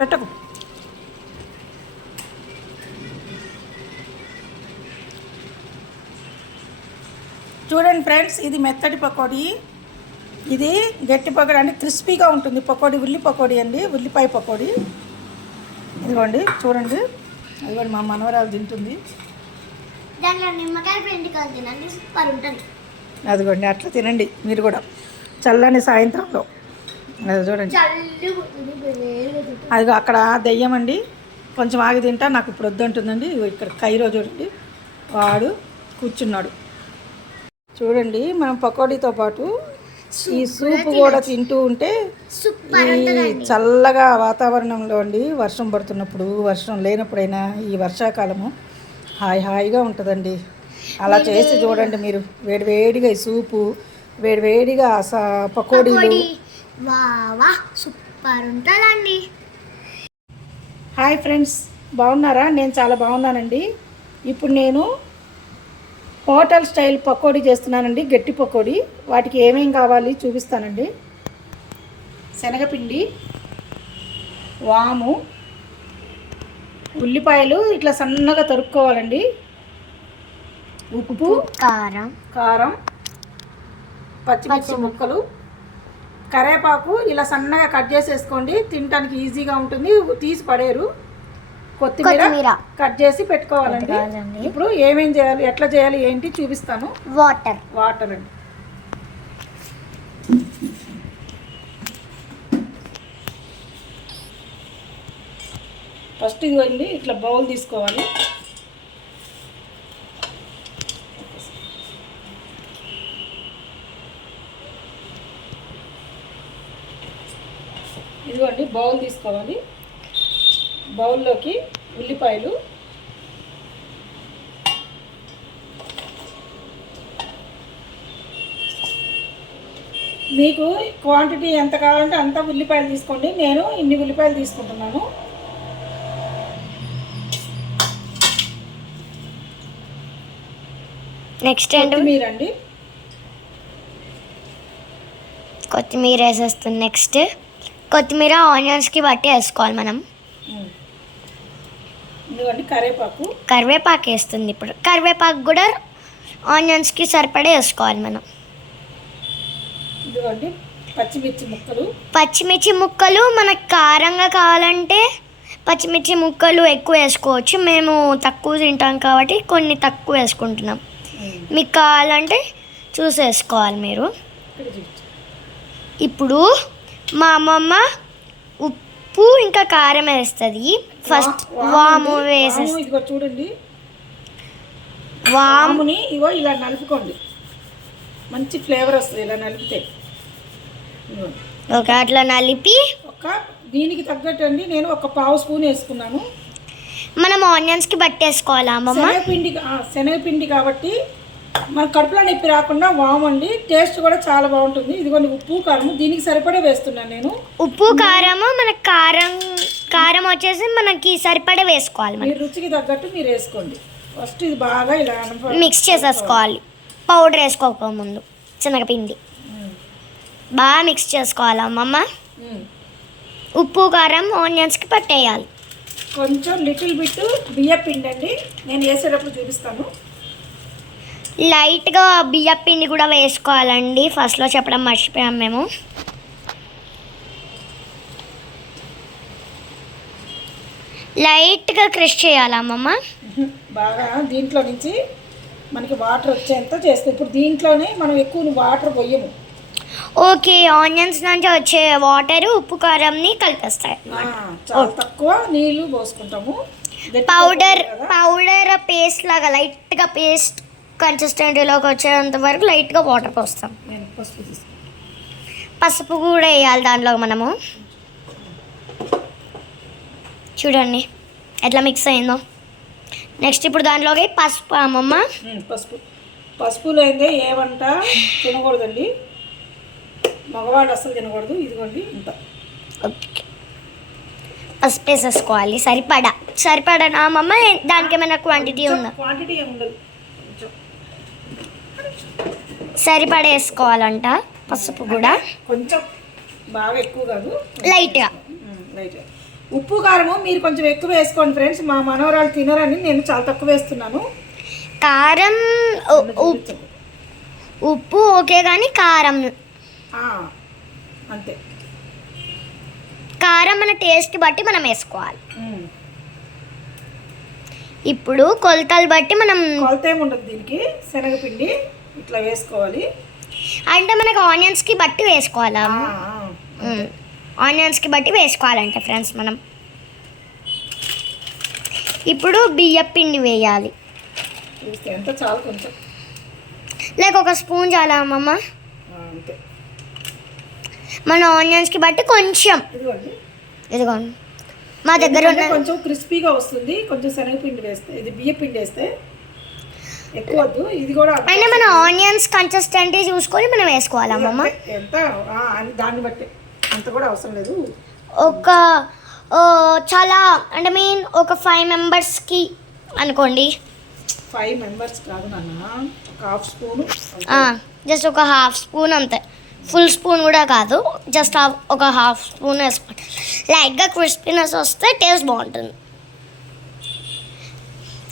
పెట్టకు. చూడండి ఫ్రెండ్స్ ఇది మెత్తటి పకోడీ. ఇది గట్టి పకోడీ అంటే క్రిస్పీగా ఉంటుంది. పకోడీ ఉల్లి పకోడీ అండి. ఉల్లిపాయ పకోడీ. ఇదిగోండి చూడండి. ఇదిగోండి మా మనవరాలు తింటుంది. దాంట్లో నిమ్మకాయ పిండి తినండి సూపర్ ఉంటుంది. అదిగోండి అట్లా తినండి మీరు కూడా. చల్లని సాయంత్రంలో. అది చూడండి. అదిగో అక్కడ దెయ్యం అండి. కొంచెం ఆగి తింటా నాకు ఇప్పుడు వద్దంటుందండి. ఇక్కడ కైరో చూడండి. వాడు కూర్చున్నాడు. చూడండి మనం పకోడీతో పాటు ఈ సూప్ కూడా తింటూ ఉంటే ఈ చల్లగా వాతావరణంలో అండి వర్షం పడుతున్నప్పుడు వర్షం లేనప్పుడైనా ఈ వర్షాకాలము హాయి హాయిగా ఉంటుందండి. అలా చేసి చూడండి మీరు. వేడివేడిగా ఈ సూపు వేడివేడిగా స పకోడీలు వా సూపర్ ఉంటుందండి. హాయ్ ఫ్రెండ్స్ బాగున్నారా? నేను చాలా బాగున్నానండి. ఇప్పుడు నేను హోటల్ స్టైల్ పకోడీ చేస్తున్నానండి గట్టి పకోడీ. వాటికి ఏమేం కావాలి చూపిస్తానండి. శనగపిండి వాము ఉల్లిపాయలు ఇట్లా సన్నగా తరుక్కోవాలండి. ఉప్పు కారం. కారం పచ్చిమిర్చి ముక్కలు కరేపాకు ఇలా సన్నగా కట్ చేసేసుకోండి. తినడానికి ఈజీగా ఉంటుంది. తీసి పడేరు కొత్తిమీర. కట్ చేసి పెట్టుకోవాలండి. పెట్టుకోవాలండి. ఇప్పుడు ఏమేం చేయాలి ఎట్లా చేయాలి ఏంటి చూపిస్తాను. వాటర్. వాటర్ అండి. ఫస్ట్ ఇదిగోండి ఇట్లా బౌల్ తీసుకోవాలి ఇదిగోండి బౌల్ తీసుకోవాలి. బౌల్లోకి ఉల్లిపాయలు. మీకు క్వాంటిటీ ఎంత కావాలంటే అంత ఉల్లిపాయలు తీసుకోండి. నేను ఇన్ని ఉల్లిపాయలు తీసుకుంటున్నాను. నెక్స్ట్ కొత్తిమీర అండి. కొత్తిమీర వేసేస్తుంది నెక్స్ట్. కొత్తిమీర ఆనియన్స్కి బట్టి వేసుకోవాలి మనం. కరేపాకు కరివేపాకు. వేస్తుంది ఇప్పుడు. కరివేపాకు కూడా ఆనియన్స్కి సరిపడే వేసుకోవాలి మనం. పచ్చిమిర్చి ముక్కలు. పచ్చిమిర్చి ముక్కలు మనకు కారంగా కావాలంటే పచ్చిమిర్చి ముక్కలు ఎక్కువ వేసుకోవచ్చు. మేము తక్కువ తింటాం కాబట్టి కొన్ని తక్కువ వేసుకుంటున్నాం. మీకు కావాలంటే చూసి వేసుకోవాలి మీరు. ఇప్పుడు మా అమ్మమ్మ ఉప్పు ఇంకా కారం వేస్తుంది. ఫస్ట్ వాము. వేసేస్తుంది ఇదిగో చూడండి. వాము వాముని ఇగో ఇలా నలుపుకోండి. మంచి ఫ్లేవర్ వస్తుంది ఇలా నలిపితే. ఒక అట్లా నలిపి ఒక దీనికి తగ్గట్టు అండి నేను ఒక పావు స్పూన్ వేసుకున్నాను. మనం ఆనియన్స్కి బట్టేసుకోవాలి అమ్మమ్మ? శనగపిండి శనగపిండి కాబట్టి మన కడుపులో నొప్పి రాకుండా వామండి టేస్ట్ కూడా చాలా బాగుంటుంది. ఇదిగోండి ఉప్పు కారం దీనికి సరిపడే వేస్తున్నాను నేను. ఉప్పు కారము మనకి కారం కారం వచ్చేసి మనకి సరిపడే వేసుకోవాలి మీ మనం రుచికి తగ్గట్టు మీరు వేసుకోండి. ఫస్ట్ ఇది బాగా ఇలా అనప- మిక్స్ చేసేసుకోవాలి. పౌడర్ వేసుకోకముందు శనగపిండి ఉమ్. బాగా మిక్స్ చేసుకోవాలి అమ్మమ్మ. ఉమ్. ఉప్పు కారం ఆనియన్స్కి పట్టేయాలి. కొంచెం లిటిల్ బిట్ బియ్య పిండి అండి నేను వేసేటప్పుడు చూపిస్తాను. లైట్గా బియ్య పిండి కూడా వేసుకోవాలండి. ఫస్ట్లో చెప్పడం మర్చిపోయాం మేము. లైట్గా క్రష్ చేయాలి అమ్మమ్మ. బాగా దీంట్లో నుంచి మనకి వాటర్ వచ్చేంత చేస్తాం. ఇప్పుడు దీంట్లోనే మనం ఎక్కువ వాటర్ పోయము. ఓకే ఆనియన్స్ నుంచి వచ్చే వాటర్ ఉప్పు కారంని కలిపేస్తాయి తక్కువ నీళ్ళు పోసుకుంటాము. పౌడర్. పౌడర్ పేస్ట్ లాగా లైట్గా పేస్ట్ కన్సిస్టెంటీలోకి వచ్చేంత వరకు లైట్గా వాటర్ పోస్తాం. పసుపు కూడా వేయాలి దాంట్లో మనము. చూడండి ఎట్లా మిక్స్ అయిందో. నెక్స్ట్ ఇప్పుడు దాంట్లోకి పసుపు అమ్మమ్మ. పసుపు. పసుపు లేదే ఏ వంట తినకూడదండి. మగవాళ్ళు అస్సలు తినకూడదు ఇదిగోండి ఇంత. ఓకే పసుపు వేసేసుకోవాలి సరిపడా. సరిపడా అమ్మమ్మ దానికి ఏమైనా క్వాంటిటీ ఉందా? క్వాంటిటీ ఏమి ఉండదు కొంచెం సరిపడా వేసుకోవాలంట పసుపు కూడా. కొంచెం బాగా ఎక్కువ కాదు. లైట్గా. ఉప్పు కారము మీరు కొంచెం ఎక్కువ వేసుకోండి ఫ్రెండ్స్. మా మనవరాలు తినరని నేను చాలా తక్కువ వేస్తున్నాను. కారం ఉప్పు ఓకే కానీ కారం. అంతే. కారం మన టేస్ట్ బట్టి మనం వేసుకోవాలి. ఇప్పుడు కొలతలు బట్టి మనం కొలత ఏమి ఉండదు దీనికి? శనగపిండి ఇట్లా వేసుకోవాలి. అంటే మనకు ఆనియన్స్కి బట్టి వేసుకోవాలా. ఆనియన్స్కి బట్టి వేసుకోవాలంటే ఫ్రెండ్స్ మనం. ఇప్పుడు బియ్య పిండి వేయాలి ఎంత చాలు కొంచెం. లేక ఒక స్పూన్ చాలా అమ్మమ్మ. మన ఆనియన్స్కి బట్టి కొంచెం. ఇదిగోండి. ఇదిగోండి. మా దగ్గర ఉన్న కొంచెం క్రిస్పీగా వస్తుంది. కొంచెం శనగపిండి వేస్తే ఇది బియ్య పిండి వేస్తే ఎక్కువ ఇది కూడా. అయినా మన ఆనియన్స్ కన్సిస్టెంటీ చూసుకొని మనం వేసుకోవాలి అమ్మమ్మ. ఎంత? దాన్ని బట్టి. అంత కూడా అవసరం లేదు. ఒక చాలా అంటే మీన్ ఒక ఫైవ్ మెంబర్స్కి అనుకోండి. ఫైవ్ మెంబర్స్ కాదు నాన్న. ఒక హాఫ్ స్పూన్ జస్ట్ ఒక హాఫ్ స్పూన్ అంతే. ఫుల్ స్పూన్ కూడా కాదు జస్ట్ ఒక హాఫ్ స్పూన్ వేసుకోండి. లైట్గా క్రిస్పీనెస్ వస్తే టేస్ట్ బాగుంటుంది.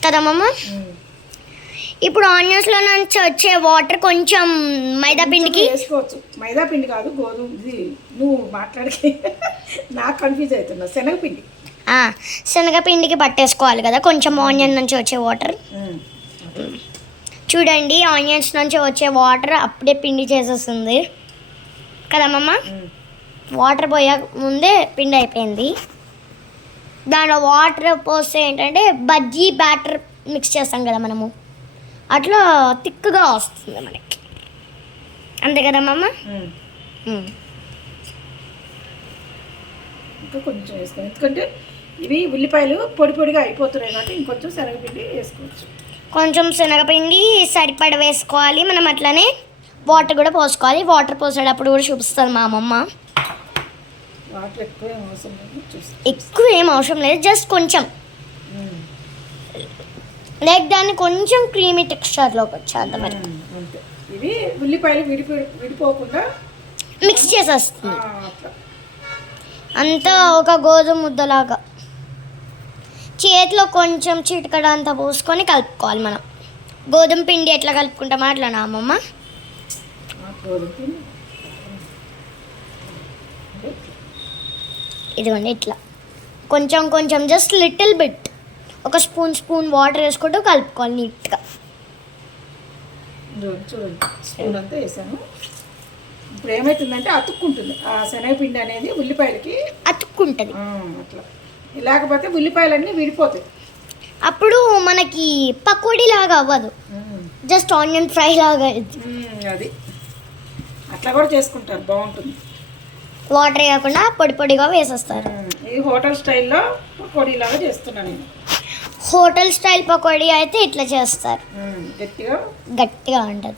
కదా మమ్మ ఇప్పుడు ఆనియన్స్లో నుంచి వచ్చే వాటర్ కొంచెం మైదా పిండికి? వేసుకోవచ్చు. మైదా పిండి కాదు గోధుమ నువ్వు మాట్లాడికి. నాకు కన్ఫ్యూజ్ అవుతున్నా. శనగపిండి. శనగపిండికి పట్టేసుకోవాలి కదా కొంచెం ఆనియన్ నుంచి వచ్చే వాటర్ ఉమ్. చూడండి ఆనియన్స్ నుంచి వచ్చే వాటర్ అప్పుడే పిండి చేసేస్తుంది. కదా మమ్మ ఉమ్. వాటర్ పోయే ముందే పిండి అయిపోయింది. దాంట్లో వాటర్ పోస్తే ఏంటంటే బజ్జీ బ్యాటర్ మిక్స్ చేస్తాం కదా మనము. అట్లా థిక్గా వస్తుంది మనకి. అంతే కదా మమ్మ ఉమ్. ఉమ్. ఇంకా కొంచెం వేసుకోవాలి. ఎందుకంటే ఇవి ఉల్లిపాయలు పొడి పొడిగా అయిపోతున్నాయి కాబట్టి ఇంకొంచెం శనగపిండి వేసుకోవచ్చు. కొంచెం శనగపిండి సరిపడ వేసుకోవాలి. మనం అట్లనే వాటర్ కూడా పోసుకోవాలి. వాటర్ పోసేటప్పుడు కూడా చూపిస్తుంది మా అమ్మమ్మ. ఎక్కువ ఏం అవసరం లేదు జస్ట్ కొంచెం. లైక్ దాన్ని కొంచెం క్రీమీ టెక్స్చర్లోకి అంతే. ఇవి ఉల్లిపాయలు విడిపో విడిపోకుండా మిక్స్ చేసేస్తుంది. అంతా ఒక గోధుమ ముద్దలాగా. చేతిలో కొంచెం చిటికడ అంతా పోసుకొని కలుపుకోవాలి మనం. గోధుమ పిండి ఎట్లా కలుపుకుంటామో అట్లా అమ్మమ్మ? గోధుమ పిండి. ఇదిగోండి ఇట్లా. కొంచెం కొంచెం జస్ట్ లిటిల్ బిట్ ఒక స్పూన్ స్పూన్ వాటర్ వేసుకుంటూ కలుపుకోవాలి నీట్గా. చూడండి. స్పూన్ అంతా వేసాను. ఇప్పుడు ఏమవుతుందంటే అతుక్కుంటుంది. ఆ శనగపిండి అనేది ఉల్లిపాయలకి అతుక్కుంటుంది. అట్లా. లేకపోతే ఉల్లిపాయలన్నీ విడిపోతాయి. అప్పుడు మనకి పకోడీ లాగా అవ్వదు. జస్ట్ ఆనియన్ ఫ్రై లాగా అది. అట్లా కూడా చేసుకుంటారు బాగుంటుంది. వాటర్ వేయకుండా పొడి పొడిగా వేసేస్తారు. ఈ హోటల్ స్టైల్లో పకోడీలాగా చేస్తున్నాను నేను. హోటల్ స్టైల్ పకోడీ అయితే ఇట్లా చేస్తారు. గట్టిగా గట్టిగా ఉంటుంది.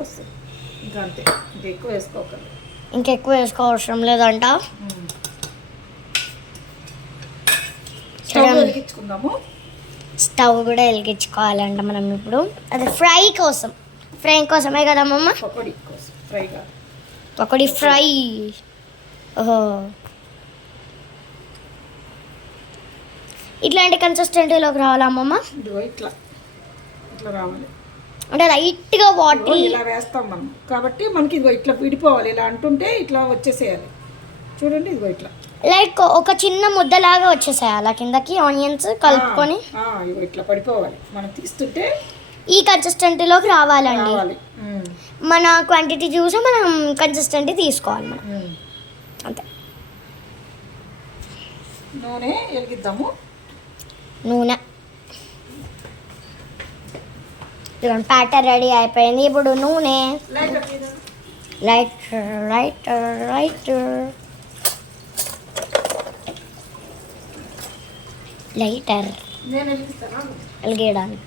వస్తుంది ఇంకా అంతే. ఇంకా ఎక్కువ వేసుకోకర్లేదు. ఇంకెక్కువ వేసుకోవసరం లేదంట. ఉమ్. స్టవ్ చూడండి. వెలిగించుకుందాము. స్టవ్ కూడా వెలిగించుకోవాలంట మనం ఇప్పుడు. అది ఫ్రై కోసం. ఫ్రై కోసమే కదా పకోడీ కోసం. పకోడీ ఫ్రై. ఓహో. ఇట్లాంటి కన్సిస్టెంటీలోకి రావాలా అమ్మమ్మ? ఇట్లా. ఇట్లా రావాలి. అంటే లైట్గా వాటర్. ఇలా వేస్తాం మనం. కాబట్టి మనకి ఇదిగో ఇట్లా విడిపోవాలి. ఇలా అంటుంటే ఇట్లా వచ్చేసేయాలి. చూడండి ఇదిగో ఇట్లా. లైక్ ఒక చిన్న ముద్దలాగా వచ్చేసాయి అలా కిందకి ఆనియన్స్ కలుపుకొని. ఇట్లా పడిపోవాలి. మనం తీస్తుంటే ఈ కన్సిస్టెంటీలోకి రావాలండి. రావాలి. మన క్వాంటిటీ చూసి మనం కన్సిస్టెంటీ తీసుకోవాలి మనం. అంతే. నూనె వెలిగిద్దాము. నూనె. ఇదిగోండి ప్యాటర్ రెడీ అయిపోయింది. ఇప్పుడు నూనె. లైట్ రైట్ రైట్ లైటర్ నేను వెలిగిస్తానా? వెలిగేయడానికి.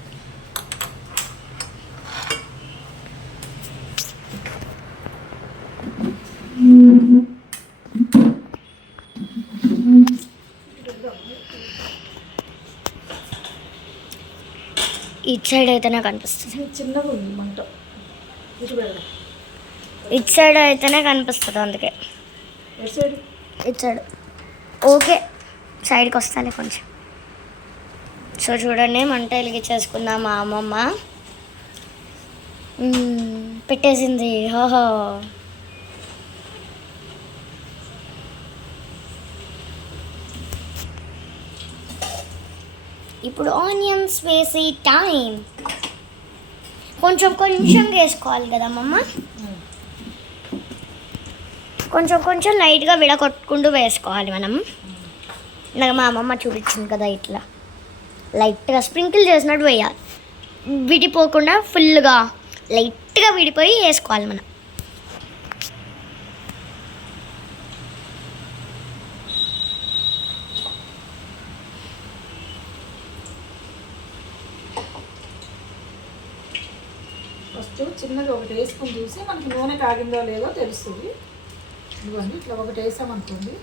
ఇటు సైడ్ అయితేనే కనిపిస్తుంది ఇది చిన్నగా ఉంది మంట. ఇటు సైడ్ అయితేనే కనిపిస్తుంది అందుకే. ఇటు సైడ్. ఓకే సైడ్కి వస్తానే కొంచెం. సో చూడండి మంట వెలిగించేసుకుందాం మా అమ్మమ్మ? మ్మ్, పెట్టేసింది. హోహో ఇప్పుడు ఆనియన్స్ వేసి టైం. కొంచెం కొంచెం వేసుకోవాలి కదా మమ్మ కొంచెం కొంచెం లైట్గా విడగొట్టుకుంటూ వేసుకోవాలి మనం. నాకు మా అమ్మమ్మ చూపించింది కదా ఇట్లా. లైట్గా స్ప్రింకిల్ చేసినట్టు వేయాలి. విడిపోకుండా ఫుల్గా లైట్గా విడిపోయి వేసుకోవాలి మనం ఫస్ట్ చిన్నగా ఒకటి వేసుకొని చూసి మనకి నూనె కాగిందో లేదో తెలుస్తుంది. ఇదిగోండి ఇట్లా ఒకటి వేసామనుకోండి.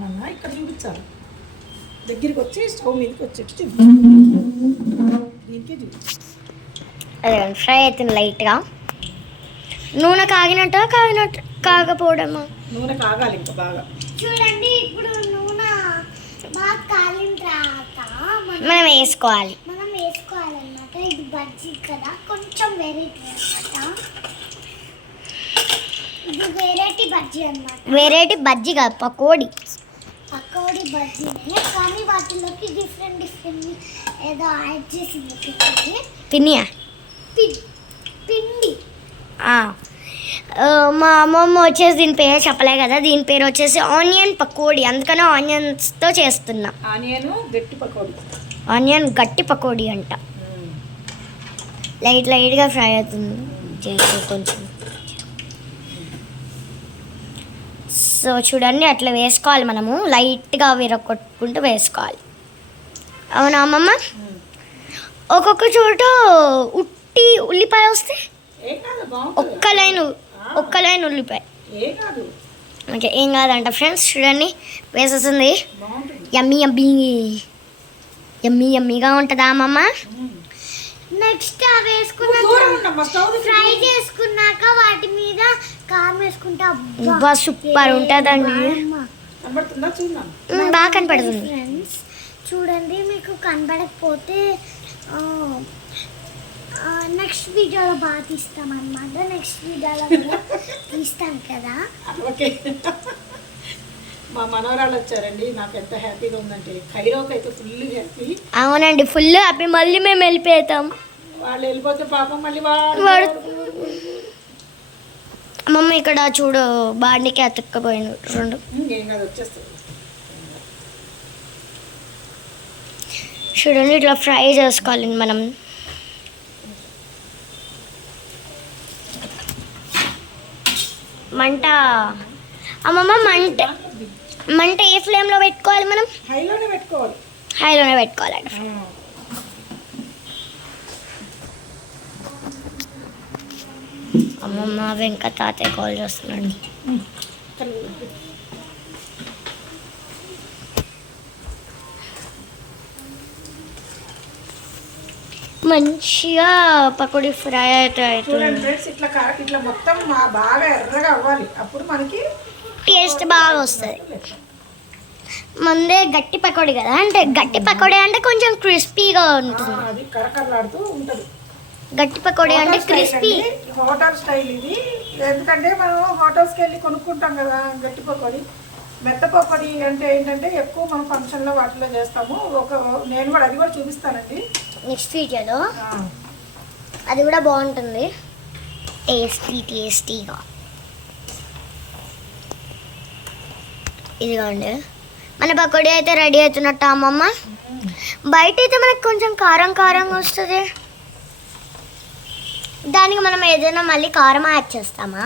నన్న ఇక్కడ చూపించాలి. దగ్గరికి వచ్చి స్టవ్ మీదకి వచ్చేట్టు చూపించాలి దీనికి చూపించాలి అదే ఫ్రై అవుతుంది లైట్గా? నూనె కాగినట్టు కాగినట్టు కాకపోవడమా నూనె కాగాలి ఇంకా బాగా. చూడండి ఇప్పుడు నూనె బాగా కాలిన తర్వాత మనం వేసుకోవాలి మనం వేసుకోవాలన్నమాట ఇది బజ్జీ కదా కొంచెం వెరైటీ అన్నమాట. ఇది వెరైటీ బజ్జీ అన్నమాట. వెరైటీ బజ్జీ కాదు పకోడీ. పకోడీ బజ్జీనే కానీ వాటిలోకి డిఫరెంట్ డిఫరెంట్ ఏదో యాడ్ చేసింది పిండి తినియా? పి- పిండి. మా అమ్మమ్మ వచ్చేసి దీని పేరు చెప్పలే కదా దీని పేరు వచ్చేసి ఆనియన్ పకోడీ. అందుకనే ఆనియన్స్తో చేస్తున్నా. ఆనియన్ గట్టి పకోడీ. ఆనియన్ గట్టి పకోడీ అంట. లైట్ లైట్గా ఫ్రై అవుతుంది. చేసి కొంచెం. సో చూడండి అట్లా వేసుకోవాలి మనము. లైట్గా విరగొట్టుకుంటూ వేసుకోవాలి. అవునా అమ్మమ్మ? ఒక్కొక్క చోట ఉట్టి ఉల్లిపాయ వస్తే ఒక్క లైన్ ఒక్క లైన్ ఉల్లిపాయ. ఓకే ఏం కాదంట ఫ్రెండ్స్ చూడండి. వేసేసింది బాగుంటుంది. యమ్మీ యమ్మీ. యమ్మీ యమ్మీగా ఉంటుందా అమ్మమ్మ? నెక్స్ట్ అవి వేసుకున్నాక. ఫ్రై చేసుకున్నాక వాటి మీద కారం వేసుకుంటే. బా సూపర్ ఉంటుందండి. బాగా కనపడుతుంది. ఫ్రెండ్స్ చూడండి మీకు కనబడకపోతే నెక్స్ట్ వీడియోలో బాగా తీస్తాం అనమాట నెక్స్ట్ వీడియోలో కూడా తీస్తాం కదా. ఓకే. మా మనవరాలు వచ్చారండి. నాకు ఎంత హ్యాపీగా ఉందంటే ఖైరోకి అయితే ఫుల్ హ్యాపీ అవునండి ఫుల్ హ్యాపీ మళ్ళీ మేము వెళ్ళిపోతాం. వాళ్ళు వెళ్ళిపోతే పాపం మళ్ళీ వాడు వాడు అమ్మమ్మ ఇక్కడ చూడు బాండికి అతుక్కపోయింది రెండు. ఏం కాదు వచ్చేస్తుంది చూడండి ఇట్లా ఫ్రై చేసుకోవాలి మనం. మంట. అమ్మమ్మ మంట. మంట ఏ ఫ్లేమ్లో పెట్టుకోవాలి మనం? హైలోనే పెట్టుకోవాలి. హైలోనే పెట్టుకోవాలండి అమ్మమ్మ వెంక తాతయ్య కాల్ చేస్తున్నాడు. మంచిగా పకోడీ ఫ్రై అయితే చూడండి అవుతుంది ఫ్రెండ్స్ ఇట్లా ఇట్లా మొత్తం బాగా ఎర్రగా అవ్వాలి. అప్పుడు మనకి టేస్ట్ బాగా వస్తుంది. ముందే గట్టి పకోడీ కదా అంటే గట్టి పకోడీ అంటే కొంచెం క్రిస్పీగా ఉంటుంది. అది కరకరలాడుతూ ఉంటది. గట్టి పకోడీ అంటే క్రిస్పీ. హోటల్ స్టైల్ ఇది. ఎందుకంటే మనం హోటల్స్కి వెళ్ళి కొనుక్కుంటాం కదా గట్టి పకోడీ. మెత్త పకోడీ అంటే ఏంటంటే ఎక్కువ మనం ఫంక్షన్లో వాటిలో చేస్తాము. ఒక నేను కూడా అది కూడా చూపిస్తానండి. నెక్స్ట్ వీడియోలో అది కూడా బాగుంటుంది. టేస్టీ టేస్టీగా ఇదిగోండి. మన పకోడీ అయితే రెడీ అవుతున్నట్టు అమ్మమ్మ. బయట అయితే మనకు కొంచెం కారం కారంగా వస్తుంది. దానికి మనం ఏదైనా మళ్ళీ కారం యాడ్ చేస్తామా?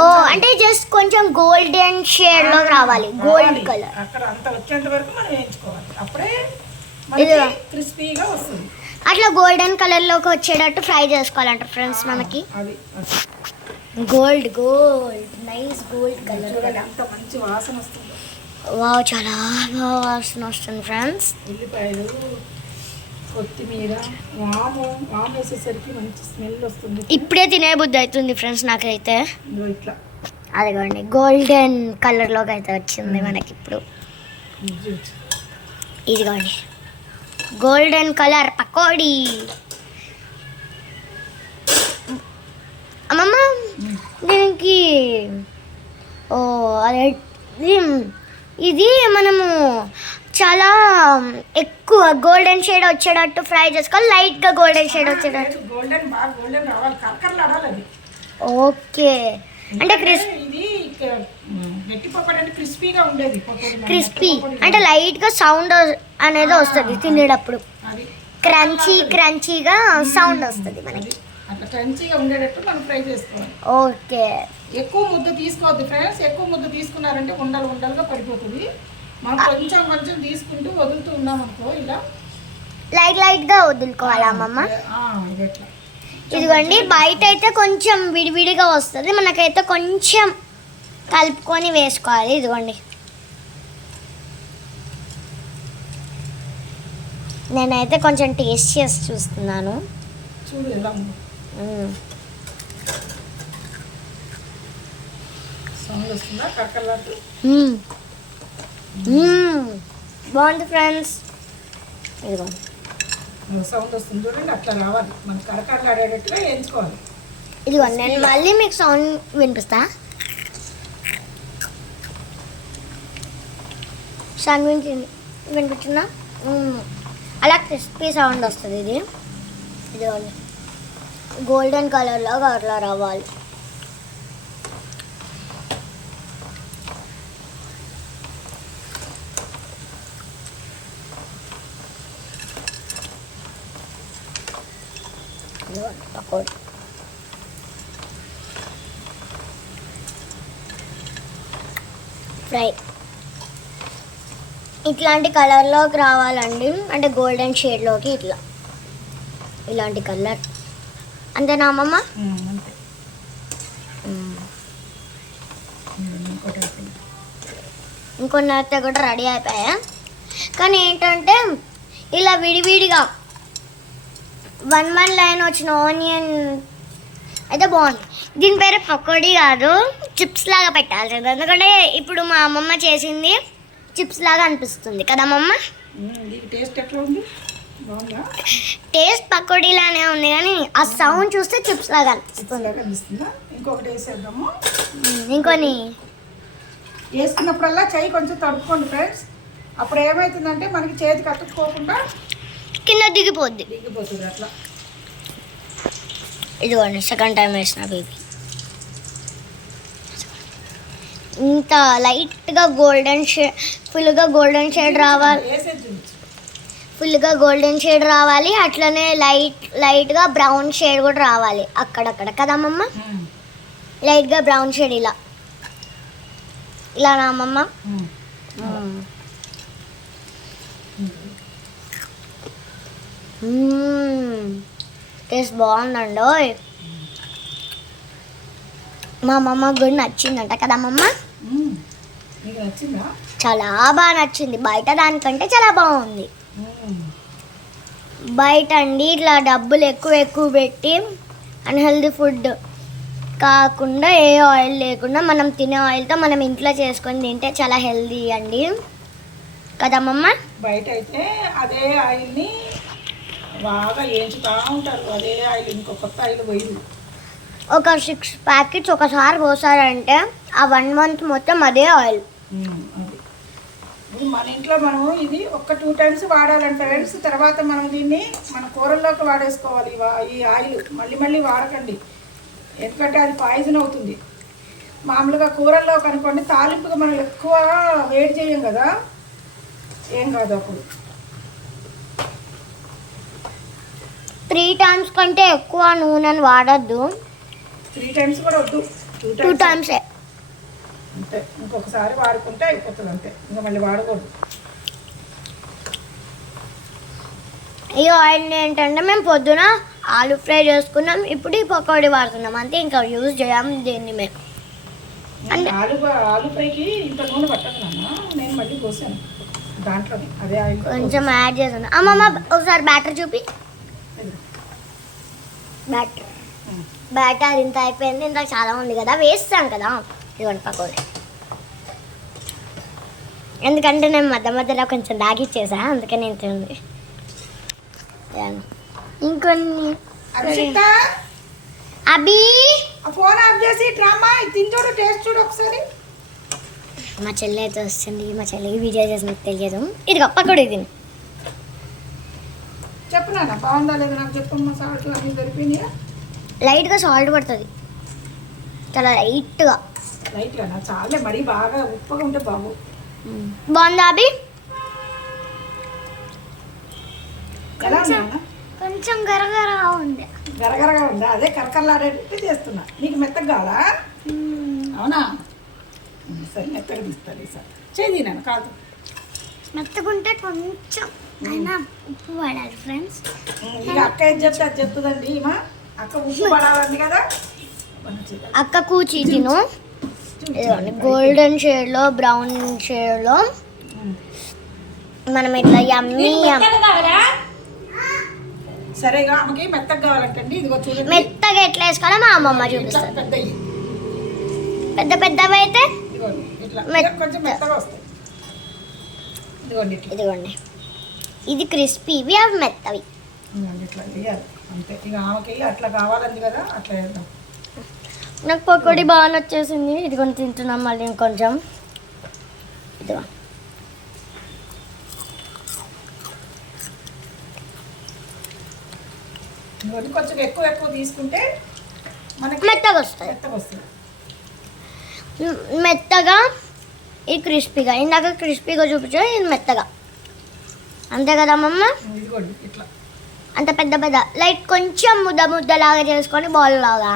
ఓ అంటే జస్ట్ కొంచెం గోల్డెన్ షేడ్లో రావాలి. గోల్డ్. కలర్ అక్కడ అంత వచ్చేంత వరకు మనం వేయించుకోవాలి. అప్పుడే మనకి ఇదిగో. క్రిస్పీగా వస్తుంది. అట్లా గోల్డెన్ కలర్లోకి వచ్చేటట్టు ఫ్రై చేసుకోవాలంట ఫ్రెండ్స్ మనకి. Gold gold nice gold colour ఎంత మంచి వాసన వస్తుంది. వావ్ చాలా. బాగా వాసన వస్తుంది ఫ్రెండ్స్ ఉల్లిపాయలు కొత్తిమీర వాము వాము వేసేసరికి మంచి స్మెల్ వస్తుంది. ఇప్పుడే తినే బుద్ధి అవుతుంది ఫ్రెండ్స్ నాకైతే. ఇట్లా. అదిగోండి గోల్డెన్ కలర్లోకి అయితే వచ్చింది మనకి ఇప్పుడు. ఇది. ఇదిగోండి. Golden colour pakodi. అమ్మమ్మ దీనికి ఓ అదే ఇది- మనము చాలా ఎక్కువ గోల్డెన్ షేడ్ వచ్చేటట్టు ఫ్రై చేసుకోవాలి. లైట్గా గోల్డెన్ షేడ్ వచ్చేటట్టు. గోల్డెన్ బాగా గోల్డెన్ రావాలి. కరకరలాడాలి అది ఓకే. అంటే ఇది గట్టి పకోడీ అంటే క్రిస్పీగా ఉండేది క్రిస్పీ. అంటే. లైట్గా సౌండ్ అనేది వస్తుంది తినేటప్పుడు. క్రంచీ క్రంచీగా సౌండ్ వస్తుంది మనకి. అది. అట్లా క్రంచీగా ఉండేటట్టు మనం ఫ్రై చేసుకోవాలి. ఓకే. ఎక్కువ ముద్ద తీసుకోవద్దు ఫ్రెండ్స్ ఎక్కువ ముద్ద తీసుకున్నారంటే ఉండలు ఉండలుగా పడిపోతుంది. మనం కొంచెం కొంచెం తీసుకుంటూ వదులుతూ ఉన్నాం అనుకో ఇలా. లైట్ లైట్గా వదులుకోవాలి అమ్మమ్మ? ఆ, ఇది ఎట్లా? ఇదిగోండి బయట అయితే కొంచెం విడివిడిగా వస్తుంది. మనకైతే కొంచెం కలుపుకొని వేసుకోవాలి. ఇదిగోండి. నేనైతే కొంచెం టేస్ట్ చేసి చూస్తున్నాను. చూడు ఎలా ఉందో మ్మ్. సౌండ్ వస్తుందా. బాగుంది ఫ్రెండ్స్. ఇదిగోండి సౌండ్ వస్తుంది చూడండి అట్లా రావాలి. మనం కరకరలాడేటట్టుగా వేయించుకోవాలి. ఇదిగోండి నేను మళ్ళీ మీకు సౌండ్ వినిపిస్తా. సౌండ్ వినిపి వినిపించిందా? మ్మ్. అలా క్రిస్పీ సౌండ్ వస్తుంది ఇది. ఇదిగోండి. గోల్డెన్ కలర్లో అట్లా రావాలి. పకోడీ ఫ్రై ఇట్లాంటి కలర్లోకి రావాలండి. అంటే గోల్డెన్ షేడ్లోకి ఇట్లా. ఇలాంటి కలర్ అంతేనా అమ్మమ్మ. ఇంకొన్ని అయితే కూడా రెడీ అయిపోయా కానీ ఏంటంటే ఇలా విడివిడిగా వన్ వన్ లైన్ వచ్చిన ఆనియన్. అయితే బాగుంది. దీని పేరు పకోడీ కాదు చిప్స్ లాగా పెట్టాల్సింది ఎందుకంటే ఇప్పుడు మా అమ్మమ్మ చేసింది చిప్స్ లాగా అనిపిస్తుంది కదా అమ్మమ్మ? టేస్ట్ పకోడీలానే ఉంది? కానీ ఆ సౌండ్ చూస్తే చిప్స్ లాగా అనిపిస్తుంది. ఇంకొని వేసుకున్నప్పుడల్లా చెయ్యి కొంచెం తడుపుకోండి ఫ్రెండ్స్ అప్పుడు ఏమవుతుందంటే మనకి చేతి కట్టుకోకుండా కింద దిగిపోద్ది. దిగిపోతుంది అట్లా. ఇదిగోండి సెకండ్ టైం వేసిన బేబీ ఇంత లైట్గా గోల్డెన్ షేడ్ ఫుల్గా గోల్డెన్ షేడ్ రావాలి. ఫుల్గా గోల్డెన్ షేడ్ రావాలి అట్లనే లైట్ లైట్గా బ్రౌన్ షేడ్ కూడా రావాలి. అక్కడక్కడ కదా అమ్మమ్మ లైట్గా బ్రౌన్ షేడ్ ఇలా. ఇలా నా అమ్మమ్మ ఉమ్. టేస్ట్ బాగుందండి మా అమ్మమ్మ కూడా నచ్చిందంట కదా అమ్మమ్మ? చాలా బాగా నచ్చింది. బయట దానికంటే చాలా బాగుంది. బయట అండి ఇట్లా డబ్బులు ఎక్కువ ఎక్కువ పెట్టి అన్హెల్దీ ఫుడ్ కాకుండా ఏ ఆయిల్ లేకుండా మనం తినే ఆయిల్తో మనం ఇంట్లో చేసుకొని తింటే చాలా హెల్దీ అండి. కదమ్మమ్మ బయట అయితే అదే ఆయిల్ని బాగా వేయించుతూ ఉంటారు. అదే ఆయిల్ ఇంకో కొత్త ఆయిల్ పోయింది. ఒక సిక్స్ ప్యాకెట్స్ ఒకసారి పోసారంటే ఆ వన్ మంత్ మొత్తం అదే ఆయిల్. మన ఇంట్లో మనము ఇది ఒక్క టూ టైమ్స్ వాడాలంటే ఫ్రెండ్స్ తర్వాత మనం దీన్ని మన కూరల్లోకి వాడేసుకోవాలి ఈ ఆయిల్. మళ్ళీ మళ్ళీ వాడకండి. ఎందుకంటే అది పాయిజన్ అవుతుంది. మామూలుగా కూరల్లో కనుకోండి తాలింపుగా మనం ఎక్కువ వేడి చేయం కదా. ఏం కాదు అప్పుడు. త్రీ టైమ్స్ కంటే ఎక్కువ నూనెని వాడద్దు. త్రీ టైమ్స్ కూడా వద్దు. Two times. అంతే. ఇంకొకసారి వాడుకుంటే అయిపోతుంది అంతే. ఇంకా మళ్ళీ వాడకూడదు. ఈ ఆయిల్ ఏంటంటే మేము పొద్దున ఆలు ఫ్రై చేసుకున్నాం. ఇప్పుడు ఈ పకోడీ వాడుతున్నాం. అంతే ఇంకా యూజ్ చేయం దీన్ని మేము. అంటే- ఆలు ఆలు ఫ్రైకి ఇంత నూనె పట్టదు నాన్న. నేను మళ్ళీ పోసాను దాంట్లో అదే ఆయిల్. కొంచెం యాడ్ చేసాను అమ్మమ్మ ఒకసారి బ్యాటర్ చూపి. బ్యాటర్ బ్యాటర్ ఇంత అయిపోయింది. ఇంత చాలా ఉంది కదా వేస్తాం కదా. ఇదిగోండి పకోడీ. ఎందుకంటే నేను మధ్య మధ్యలో కొంచెం దాగిచ్చేసా అందుకని ఇంత ఉంది. ఇంకొన్ని అభి! ఫోన్ ఆఫ్ చేసి డ్రామా టేస్ట్ చూడు ఒకసారి. మా చెల్లి అయితే వస్తుంది మా చెల్లికి వీడియో చేసినట్టు తెలియదు. ఇదిగో పకోడీ తిను. చెప్పు నాన్న బాగుందా లేదా నాకు చెప్పమ్మా సాల్ట్ అన్నీ సరిపోయినాయా లైట్గా సాల్ట్ పడుతుంది. చాలా లైట్గా. లైట్గా చాలే మరీ బాగా ఉప్పగా ఉంటే బాగు. బాగుందా అభి? కొంచెం గరగరగా ఉంది. గరగరగా ఉందా? అదే కరకరలాడేటట్టు చేస్తున్నా. నీకు మెత్తగా కావాలా? అవునా? సరే మెత్తగా తీస్తాను ఈసారి. చేయి నాన్న కాదు. మెత్తగుంటే కొంచెం ఉప్పు పడాలి ఫ్రెండ్స్ ఉమ్, ఇక అక్క ఏం చెప్తే అది చెప్తుందండి ఈమె. అక్క ఉప్పు పడాలండి కదా. మంచిది. అక్క కూచి తిను. చూపించండి. గోల్డెన్ షేడ్లో బ్రౌన్ షేడ్లో ఉమ్. మనం ఇట్లా యమ్మీ మెత్తగా కావాలా? సరే ఇక ఆమెకి మెత్తగా కావాలంటండి. ఇదిగో చూడండి. మెత్తగా ఎట్లా వేసుకోవాలో మా అమ్మమ్మ పెద్దవి పెద్ద పెద్దవి అయితే ఇదిగోండి ఇట్లా మెత్త. ఇక కొంచెం మెత్తగా వస్తాయి. ఇదిగోండి ఇట్లా. ఇదిగోండి. ఇది క్రిస్పీ ఇవి అవి మెత్తవి. ఇదిగోండి ఇట్లా వేయాలి అంతే. ఇక ఆమెకి అట్లా కావాలంది కదా అట్లా వేద్దాం నాకు పకోడీ బాగా నచ్చేసింది. ఇదిగోండి తింటున్నాం మళ్ళీ ఇంకొంచెం. ఇదిగో. కొంచెం ఎక్కువ ఎక్కువ తీసుకుంటే మనకి మెత్తగా వస్తుంది మెత్తగా వస్తుంది మెత్తగా ఇది క్రిస్పీగా. ఇందాక క్రిస్పీగా చూపించా ఇది మెత్తగా. అంతే కదా అమ్మమ్మ ఇట్లా. అంత పెద్ద పెద్ద. లైట్ కొంచెం ముద్ద ముద్దలాగా చేసుకొని బాల్ లాగా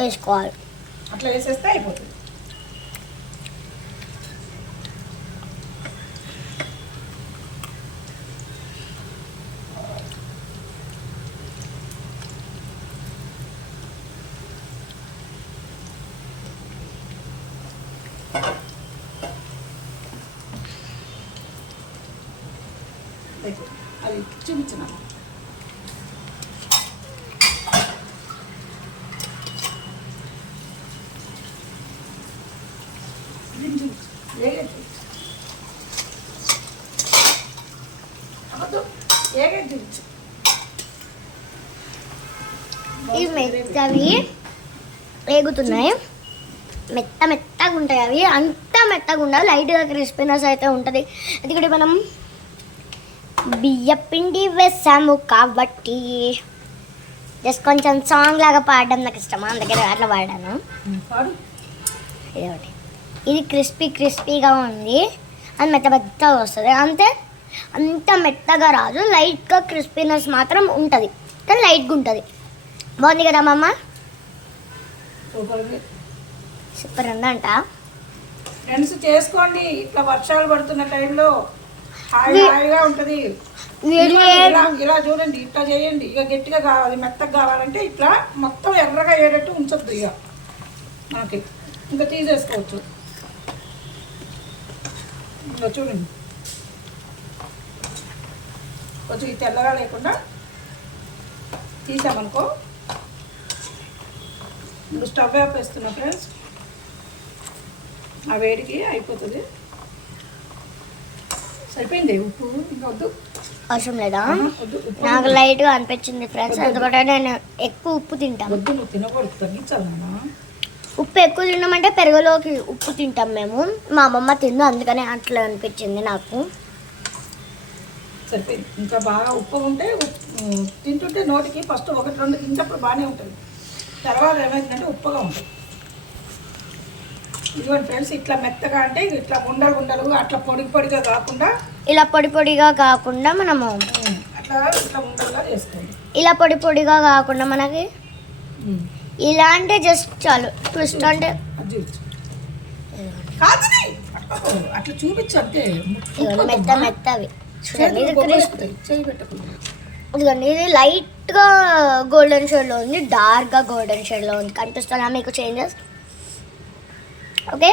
వేసుకోవాలి. అట్లా వేసేస్తే అయిపోతుంది దగ్గర. అది చూపించినాను దీన్ని చూపించు. ఏగే చూపించు. అబద్ధం. ఏగే చూపించు. ఇవి మెత్తవి వేగుతున్నాయి మెత్త మెత్తగా ఉంటాయి అవి అంత మెత్తగా ఉండవు లైట్గా క్రిస్పీనెస్ అయితే ఉంటుంది ఎందుకంటే మనం బియ్య పిండి వేసాము కాబట్టి జస్ట్ కొంచెం సాంగ్ లాగా పాడడం నాకు ఇష్టం అందుకని అట్లా పాడాను. ఇది ఒకటి ఇది క్రిస్పీ క్రిస్పీగా ఉంది. అది మెత్త మెత్తగా వస్తుంది. అంతే అంత మెత్తగా రాదు. లైట్గా క్రిస్పీనెస్ మాత్రం ఉంటుంది. కానీ లైట్గా ఉంటుంది. బాగుంది కదా మమ్మ సూపర్ ఉంది. సూపర్ ఉందంట ఫ్రెండ్స్ చేసుకోండి. ఇట్లా వర్షాలు పడుతున్న టైంలో హాయిగా ఉంటుంది. ఇలా చూడండి ఇట్లా చేయండి. ఇక గట్టిగా కావాలి మెత్తగా కావాలంటే ఇట్లా మొత్తం ఎర్రగా అయ్యేటట్టు ఉంచొద్దు ఇక. మనకి ఇంకా తీసేసుకోవచ్చు. చూడండి. కొంచెం ఈ తెల్లగా లేకుండా తీసామనుకో. ఇప్పుడు స్టవ్ వేపేస్తున్నా ఫ్రెండ్స్. ఆ వేడికి అయిపోతుంది. సరిపోయింది ఉప్పు? ఇంకా వద్దు. అవసరం లేదా? నాకు లైట్గా అనిపించింది ఫ్రెండ్స్. ఎందుకంటే నేను ఎక్కువ ఉప్పు తింటాను. వద్దు నువ్వు తినకూడదు. తగ్గించాలన్నా ఉప్పు ఎక్కువ తిన్నామంటే పెరుగులోకి ఉప్పు తింటాం మేము. మా అమ్మమ్మ తిందు అందుకనే అట్లా అనిపించింది నాకు. సరిపోయింది ఇంకా బాగా ఉప్పు ఉంటే ఉప్పు- తింటుంటే నోటికి ఫస్ట్ ఒకటి రెండు తింటప్పుడు బాగానే ఉంటుంది. తర్వాత ఏమైందంటే ఉప్పుగా ఉంటుంది. ఇదిగోండి ఫ్రెండ్స్ ఇట్లా మెత్తగా అంటే ఇట్లా ఉండలు ఉండలు అట్లా పొడి పొడిగా కాకుండా ఇలా పొడి పొడిగా కాకుండా మనము ఉమ్, అట్లా ఇట్లా ఉండలుగా చేసుకోండి. ఇలా పొడి పొడిగా కాకుండా మనకి ఇలా అంటే జస్ట్ చాలు. ట్విస్ట్ అంటే. అట్లా చూపించు అంతే మెత్త మెత్తవి. చూడండి ఇది క్రిస్పీ ఇదిగోండి లైట్గా గోల్డెన్ షేడ్లో ఉంది డార్క్గా గోల్డెన్ షేడ్లో ఉంది. కనిపిస్తుందా మీకు చేంజెస్? ఓకే?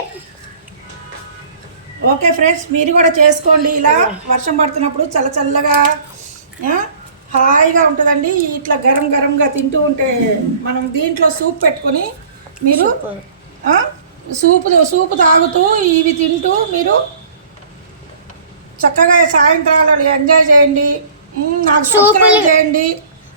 ఓకే ఫ్రెండ్స్ మీరు కూడా చేసుకోండి. ఇలా వర్షం పడుతున్నప్పుడు చల్ల చల్లగా హాయిగా ఉంటుందండి. ఇట్లా గరం గరంగా తింటూ ఉంటే మనం దీంట్లో సూప్ పెట్టుకొని మీరు సూపు. సూపు తాగుతూ ఇవి తింటూ మీరు చక్కగా సాయంత్రాలు ఎంజాయ్ చేయండి. నాకు సూపులు- చేయండి.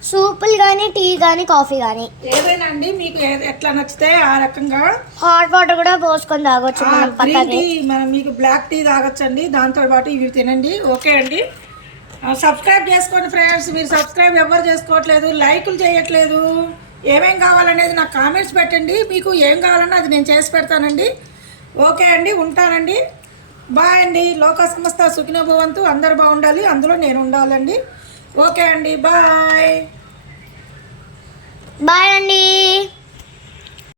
సూపులు కానీ టీ కానీ కాఫీ కానీ ఏదైనా అండి మీకు ఎట్లా నచ్చితే ఆ రకంగా హాట్ వాటర్ కూడా పోసుకొని తాగొచ్చు మనం టీ మనం మీకు బ్లాక్ టీ తాగొచ్చండి. దాంతో పాటు ఇవి తినండి. ఓకే అండి. సబ్స్క్రైబ్ చేసుకోండి ఫ్రెండ్స్ మీరు సబ్స్క్రైబ్ ఎవరు చేసుకోవట్లేదు లైకులు చేయట్లేదు. ఏమేం కావాలనేది నాకు కామెంట్స్ పెట్టండి. మీకు ఏం కావాలన్నా అది నేను చేసి పెడతానండి. ఓకే అండి ఉంటానండి. బాయ్ అండి. లోక సంస్థ సుఖినభవంతు. అందరు బాగుండాలి. అందులో నేను ఉండాలండి. ఓకే అండి బాయ్ బాయ్ అండి.